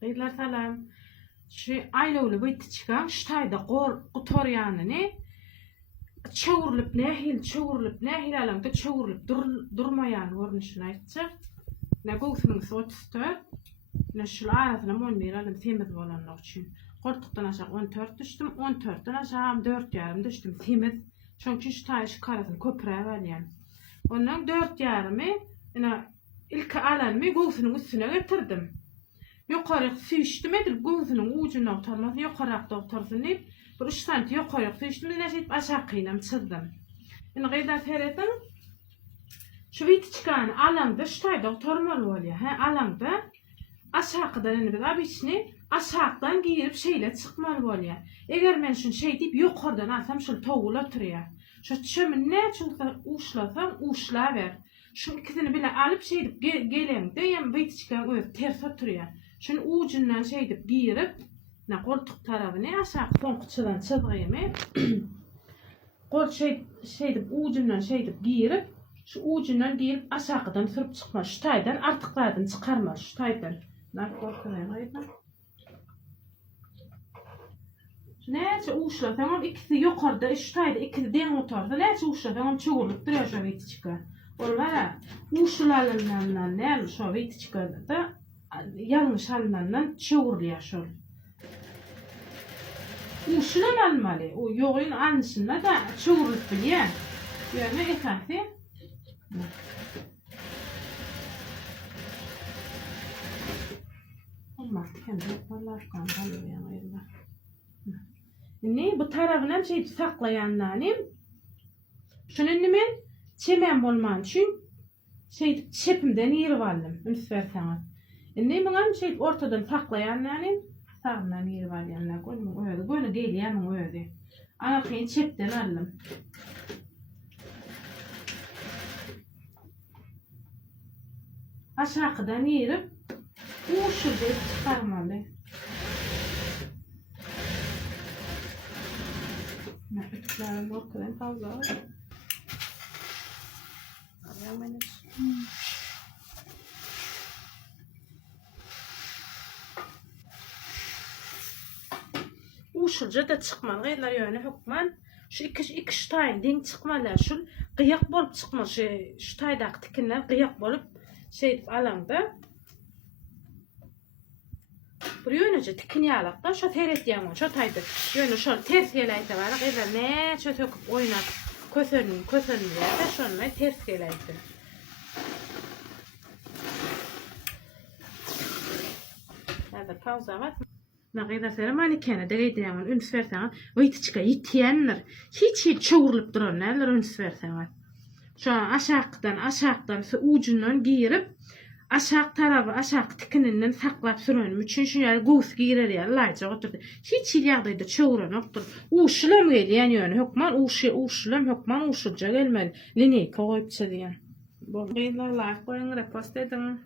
Gıylar salam. Şu aylawly beýti çıkan ştaýda gutor ýanyny çöwürlüp nähil alanda çöwürlüp durmaýan görnüşini aýtjak. Ne göwsüniň sotysty. Ne şol arasyna mon beralym temiz bolanlyk üçin. Gortukdan aşağı 14 düşdüm. 14'den aşağı 4,5 düşdüm temiz. Çünkü şu taýyş karasyny köpüräp alýan. Ondan 4,5-my ina ilk alanmy göwsüniň üstüne getirdim. Yokaryk süýşdim edip göwsüniň ucundan tutarmasy yokarak doktorsyn diýip bir 3 santy yokaryk süýşdim näşe aşağı kynam çyzdym. Ina gaýda seredin. Şu witi çıkan alanda ştaý doktormaly bolýar. Alanda aşağıdan indi abiçni aşağıdan giyip şeyle çıkmaly bolýar. Eger men şunu şey diýip yokardan alsam şol togula oturýar. Şu çömün näçe uşlasam uşlawer. Şu ikisini bile alıp şey diýip geleňde ýa witi çıkan öz ters oturýar. Şunu ucundan şey diýip giyirip na gortuk tarabyny aşağı ponqçydan çyzgymy gol şey diýip ucundan şey diýip giyirip şu ucundan giyip aşağıdan sürüp çıkma. Şu taydan artıklardan çıkarma. Şu taydan. Narkotikaya gayda. Näçe uşla tamam ikisi yokarda şu tayda ikisi deň otarda näçe uşla tamam çöwürlüp durýar şu witi çıkar. Ol bara uşlalaryndan näme şu witi çıkarda da yanlış halından çöwürlýär şol. Uşlan almaly. O ýogyn anşynda da çöwürlüp bilýär. Ýöne esasy olmaz. Kendi yaparlarken kalıyor yani. Ne bu tarafından şey saklayanlarım. Şunun men çemen bolman üçün şey çepimden yeri vardım. Üns verseniz. Ne men şey ortadan saklayanlarım sağından yeri var yanlar. Böyle gelýän öýde. Arkadan çepden aldım. Aşağıdan yerip uşurda çıkarmalı. Ütüklerim ortadan fazla var. Uşurca da çıkmalı. Gaylar yöne hükmen. Şu iki ştaýyn deň çıkmalar. Şu gıyak bolup çıkmalı. Şu taýdak tikinler gıyak bolup şey alanda. Bir yönece tikin yalaktan şu teret yaman şu taydı. Yönü şu ters gelaydı var. Gaylar ne şu töküp oynap kösönün yerde şonlay ters gelaydı. Hadi pauza var. Nagayda selamani kene de gaydayan üns versen witi çıka yitiyenler hiç çöwürlüp duranlar üns versen. Şu aşağıdan şu ucundan giyirip aşağı tarafı aşağı tikininden saklap sürönüm üçün şu ýaly göws girer ýa laýja oturdy. Hiç ýagdaýda çöwürenokdur. Uşlam gelýän ýöne hukman uşlam hukman uşulja gelmeli. Lineyka goýup çyzýan. Bu gynlar laýyk goýuň repost edin.